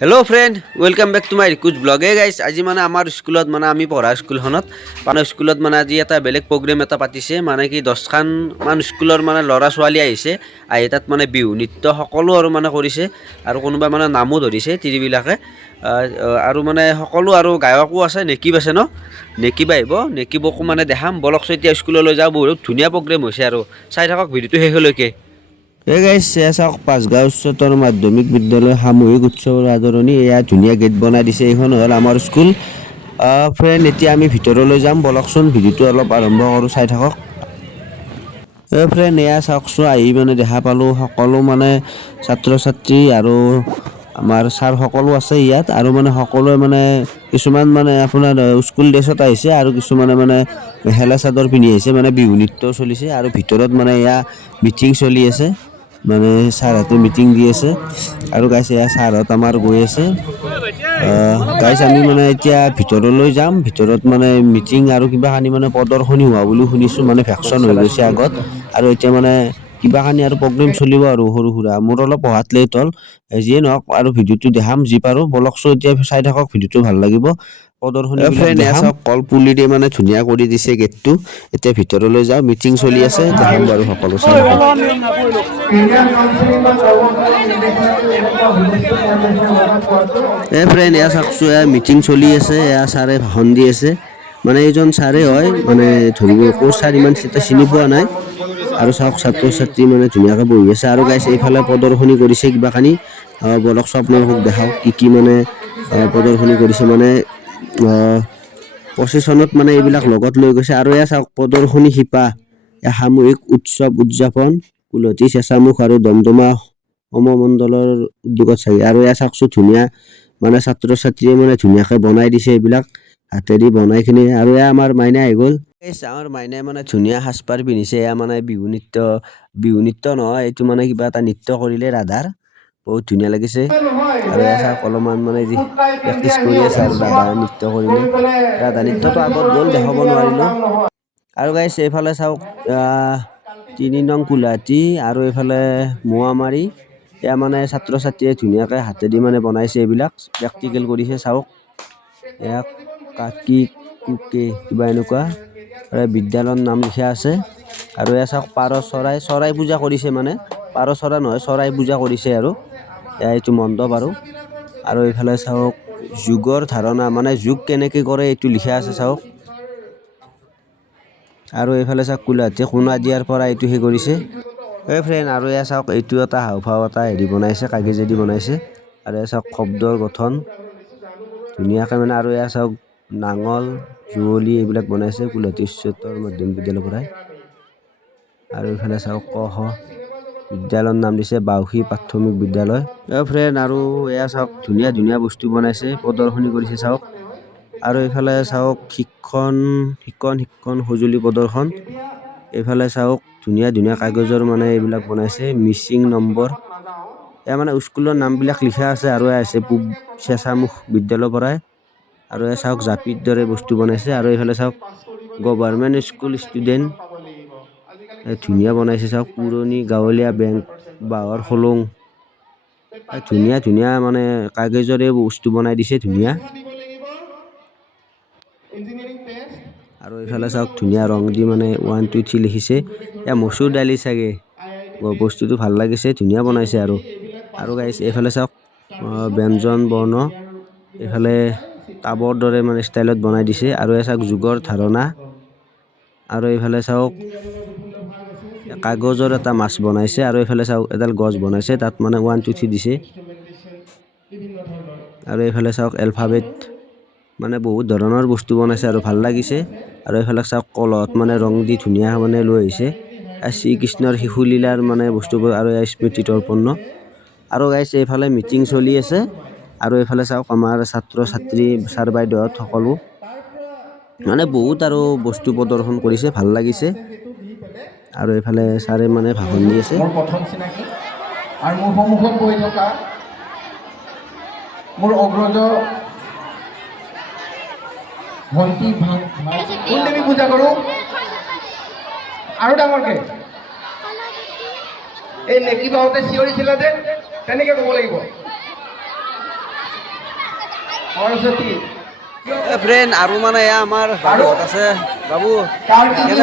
Hello' friend welcome back to my ৰিকুজ ব্লগে guys আজি মানে আমাৰ স্কুলত মানে আমি পঢ়া স্কুলখনত মানে স্কুলত মানে আজি এটা বেলেগ প্ৰগ্ৰেম এটা পাতিছে মানে কি দহখান মান স্কুলৰ মানে ল'ৰা ছোৱালী আহিছে আহি তাত মানে বিহু নৃত্য সকলো আৰু মানে কৰিছে আৰু কোনোবাই মানে নামো ধৰিছে তিৰিবিলাকে। আৰু মানে সকলো আৰু গায়কো আছে নেকিব আছে ন? নেকিব আহিব নেকিবকো মানে দেখাম। বলকচোন এতিয়া স্কুললৈ যাওঁ বহুত ধুনীয়া প্ৰগ্ৰেম হৈছে আৰু। চাই থাকক ভিডিঅ'টো শেষলৈকে এই গাইছ এয়া চাওক, পাঁচগাঁও উচ্চতৰ মাধ্যমিক বিদ্যালয় সামূহিক উৎসৱৰ আদৰণি। এয়া ধুনীয়া গেট বনাই দিছে এইখন হ'ল আমাৰ স্কুল ফ্ৰেণ্ড এতিয়া আমি ভিতৰলৈ যাম, বলকচোন ভিডিঅ'টো অলপ আৰম্ভ কৰোঁ, চাই থাকক। এই ফ্ৰেণ্ড এয়া চাওকচোন আহি মানে দেখা পালোঁ, সকলো মানে ছাত্ৰ ছাত্ৰী আৰু আমাৰ ছাৰ সকলো আছে ইয়াত, আৰু মানে সকলোৱে মানে কিছুমান মানে আপোনাৰ স্কুল ড্ৰেছত আহিছে, আৰু কিছুমানে মানে মেখেলা চাদৰ পিন্ধি আহিছে মানে বিহু নৃত্যও চলিছে, আৰু ভিতৰত মানে এয়া মিটিং চলি আছে। মানে ছাৰহঁতে মিটিং দি আছে আৰু গাইছে এয়া ছাৰহঁত আমাৰ গৈ আছে। গাইছ আমি মানে এতিয়া ভিতৰলৈ যাম। ভিতৰত মানে মিটিং আৰু কিবা কানি মানে প্ৰদৰ্শনী হোৱা বুলি শুনিছোঁ মানে ভেকশ্যন হৈ গৈছে আগত। আৰু এতিয়া মানে কিবা কানি আৰু প্ৰগ্ৰেম চলিব আৰু সৰু সুৰা। মোৰ অলপ পঢ়াত লেট হ'ল। যিয়ে নহওক, আৰু ভিডিঅ'টো দেখাম, যি পাৰোঁ। বলকচোন এতিয়া চাই থাকক, ভিডিঅ'টো ভালো লাগিব। প্ৰদৰ্শনী দেখাম। কল পুলিৰে মানে ধুনীয়া কৰি দিছে গেটটো এতিয়া ভিতৰলৈ যাওঁ মিটিং চলি আছে দেখাম বাৰু সকলো চাই। এ ফ্ৰেণ্ড এয়া চাওকচোন এয়া মিটিং চলি আছে এয়া ছাৰে ভাষণ দি আছে। মানে এইজন ছাৰে হয় মানে ধৰিব ক'ৰ ছাৰ ইমান চিনি পোৱা নাই। আৰু চাওক ছাত্ৰ ছাত্ৰী মানে ধুনীয়াকৈ বহি আছে। আৰু গাইছে এইফালে প্ৰদৰ্শনী কৰিছে কিবা কানি বলক চব আপোনালোকক দেখাওক কি কি মানে প্ৰদৰ্শনী কৰিছে। মানে আহ, প্ৰচেশ্যনত মানে এইবিলাক লগত লৈ গৈছে। আৰু এয়া চাওক প্ৰদৰ্শনী শিপা এয়া সামূহিক উৎসৱ উদযাপন কুলতী চেঁচামুখ আৰু দমদমা সমমণ্ডলৰ উদ্যোগত চাগে। আৰু এয়া চাওকচোন ধুনীয়া মানে ছাত্ৰ ছাত্ৰীয়ে মানে ধুনীয়াকৈ বনাই দিছে এইবিলাক হাতেদি বনাই কিনি। আৰু এয়া আমাৰ মাইনা আহি গ'ল। এই আমাৰ মাইনাই মানে ধুনীয়া সাজপাৰ পিন্ধিছে। এয়া মানে বিহু নৃত্য বিহু নৃত্য নহয় এইটো মানে কিবা এটা নৃত্য কৰিলে ৰাধাৰ। বহুত ধুনীয়া লাগিছে। আৰু চাওক অলপমান মানে যি প্ৰেক্টিচ কৰি আছে আৰু ৰাধা নৃত্য কৰিলে। ৰাধা নৃত্যটো আগত গ'ল, দেখাব নোৱাৰিলোঁ। আৰু গাইছে এইফালে চাওক তিনি নং কোলাহাটী আৰু এইফালে মোৱামাৰী। এয়া মানে ছাত্ৰ ছাত্ৰীয়ে ধুনীয়াকৈ হাতেদি মানে বনাইছে এইবিলাক প্ৰেক্টিকেল কৰিছে, চাওক। এয়া কাকি কুকে, কিবা এনেকুৱা। বিদ্যালয়ৰ নাম লিখা আছে। আৰু এয়া চাওক, পাৰ চৰাই চৰাই পূজা কৰিছে মানে। পাৰ চৰাই নহয়, চৰাই পূজা কৰিছে আৰু। এইটো মণ্ডপ আৰু আৰু এইফালে চাওক যুগৰ ধাৰণা মানে যুগ কেনেকৈ কৰে এইটো লিখা আছে চাওক। আৰু এইফালে চাওক কোলাহাটী কোণা দিয়াৰ পৰা এইটো সেই কৰিছে। এই ফ্ৰেণ্ড আৰু এয়া চাওক এইটো এটা হাওঁফাওঁ এটা হেৰি বনাইছে কাগজেদি বনাইছে। আৰু এয়া চাওক শব্দৰ গঠন। ধুনীয়াকৈ মানে আৰু এয়া চাওক নাঙল যুঁৱলি এইবিলাক বনাইছে কুলহাটী উচ্চতৰ মাধ্যমিক বিদ্যালয়ৰ পৰাই। আৰু এইফালে চাওক ক খ বিদ্যালয়ৰ নাম দিছে বাউসী প্ৰাথমিক বিদ্যালয়। ফ্ৰেণ্ড আৰু এয়া চাওক ধুনীয়া ধুনীয়া বস্তু বনাইছে প্ৰদৰ্শনী কৰিছে চাওক। আৰু এইফালে চাওক শিক্ষণ শিক্ষণ শিক্ষণ সঁজুলি প্ৰদৰ্শন। এইফালে চাওক ধুনীয়া ধুনীয়া কাগজৰ মানে এইবিলাক বনাইছে মিচিং নম্বৰ। এয়া মানে স্কুলৰ নামবিলাক লিখা আছে আৰু এয়া আছে পূব চেঁচামুখ বিদ্যালয়ৰ পৰাই। আৰু এয়া চাওক জাপিৰ দৰে বস্তু বনাইছে। আৰু এইফালে চাওক গভৰ্ণমেণ্ট স্কুল ষ্টুডেণ্ট। ধুনীয়া বনাইছে চাওক পুৰণি গাঁৱলীয়া বেংক বাঁহৰ খোলোং। ধুনীয়া ধুনীয়া মানে কাগজৰে বস্তু বনাই দিছে ধুনীয়া। আৰু এইফালে চাওক ধুনীয়া ৰং দি মানে ওৱান টু থ্ৰী লিখিছে। এয়া মচুৰ দালি চাগে। বস্তুটো ভাল লাগিছে ধুনীয়া বনাইছে আৰু। আৰু গাইছে এইফালে চাওক ব্যঞ্জন বৰ্ণ এইফালে টাবৰ দৰে মানে ষ্টাইলত বনাই দিছে। আৰু এই চাওক যুগৰ ধাৰণা। আৰু এইফালে চাওক কাগজৰ এটা মাছ বনাইছে আৰু এইফালে চাওক, এডাল গছ বনাইছে, তাত মানে ওৱান টু থ্ৰী দিছে। আৰু এইফালে চাওক এলফাবেট মানে বহুত ধৰণৰ বস্তু বনাইছে আৰু ভালো লাগিছে। আৰু এইফালে চাওক কলহত মানে ৰং দি ধুনীয়া মানে লৈ আহিছে। শ্ৰীকৃষ্ণৰ শিশুলীলাৰ মানে বস্তুবোৰ আৰু স্মৃতি তৰ্পন্ন আৰু গাইছে এইফালে মিটিং চলি আছে। আৰু এইফালে চাওক, আমাৰ ছাত্ৰ ছাত্ৰী ছাৰ বাইদেউহঁত সকলো। মানে বহুত আৰু বস্তু প্ৰদৰ্শন কৰিছে, ভালো লাগিছে। আৰু এইফালে ছাৰে মানে ভাষণ দি আছে। আৰু মোৰ সন্মুখত বহি থকা মোৰ অগ্ৰজ ভণ্টি কোন দেৱী পূজা কৰোঁ? আৰু ডাঙৰকৈ। এই নেকি বাওঁতে চিঞৰিছিলা যে তেনেকৈ ক'ব লাগিব। সৰস্বতী। ফ্ৰেণ্ড আৰু মানে আমাৰ আছে। বাবু কেনে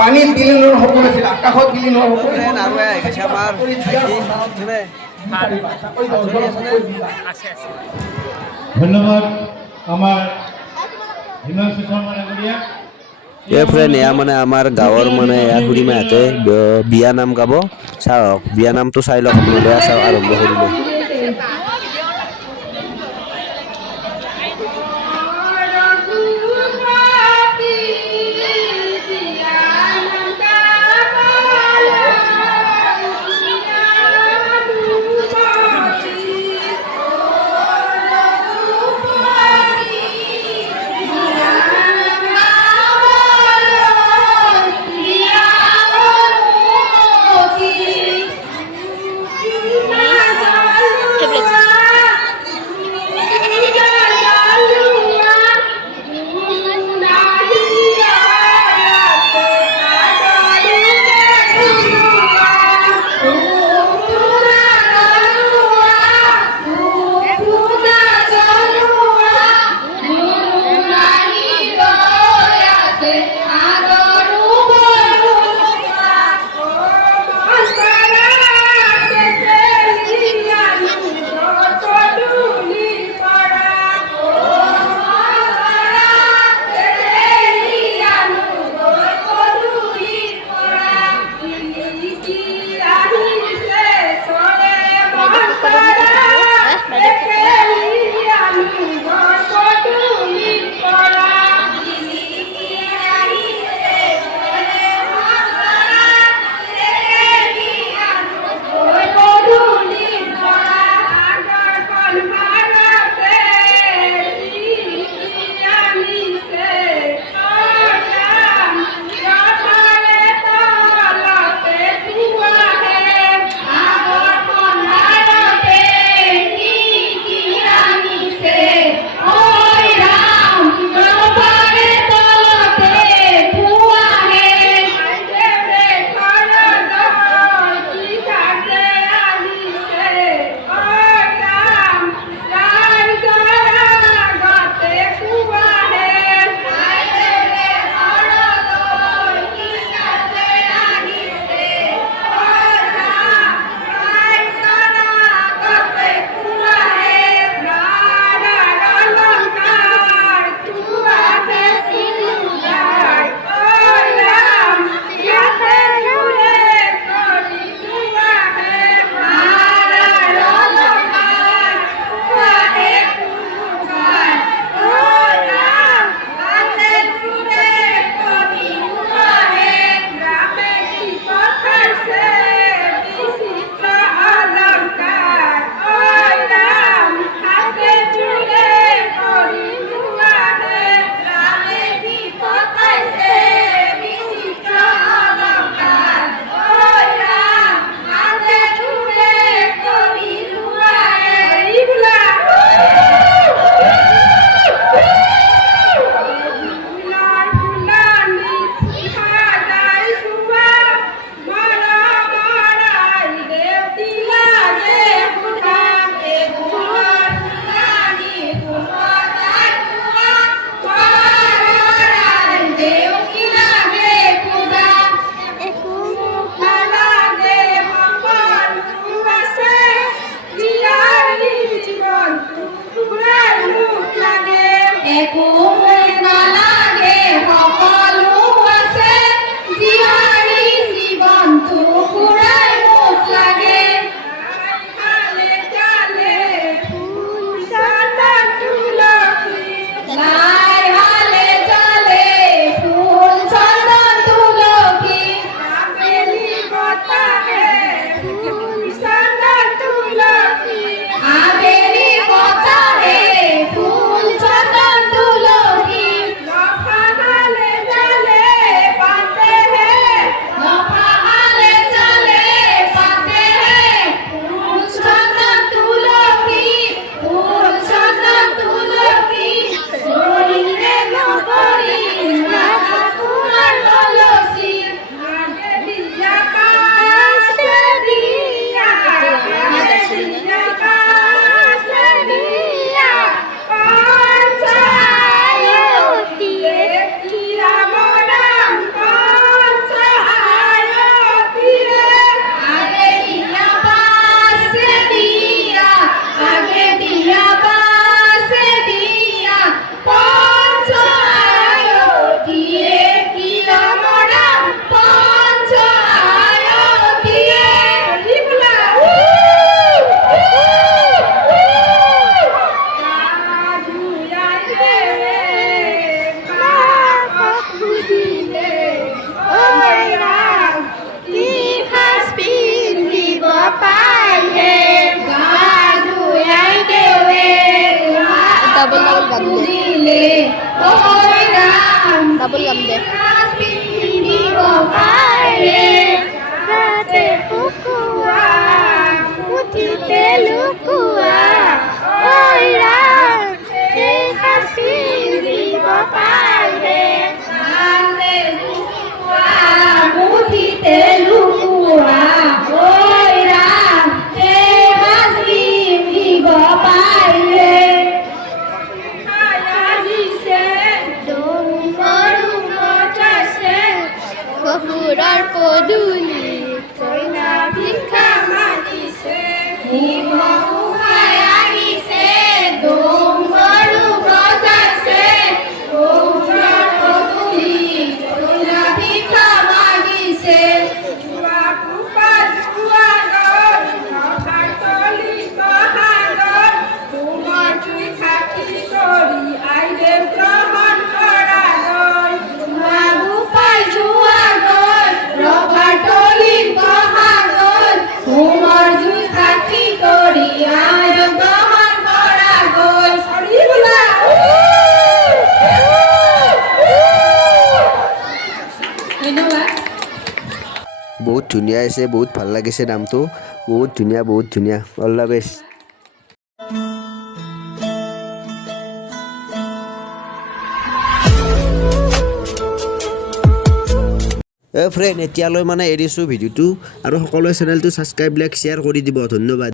পানীত বিলীনৰ সপোন আছিল আকাশত বিলীনৰ সপোন ধন্যবাদ আমাৰ হিমাংশু শৰ্মা ফ্ৰেণ্ড এয়া মানে আমাৰ গাঁৱৰ মানে এয়া খুৰীমাহঁতে বিয়া নাম গাব। চাওক বিয়া নামটো চাই লওক আপোনালোকে চাওক আৰম্ভ কৰিলোঁ। has been the evil pirate. That's it. ধুনীয়া আছে, বহুত ভালো লাগিছে নামটো। বহুত ধুনীয়া বহুত ধুনীয়া। অল দ্য বেষ্ট ফ্ৰেণ্ড এতিয়ালৈ মানে এৰিছোঁ ভিডিঅ'টো। আৰু সকলোৱে চেনেলটো ছাবস্ক্ৰাইব লাইক শ্বেয়াৰ কৰি দিব। ধন্যবাদ।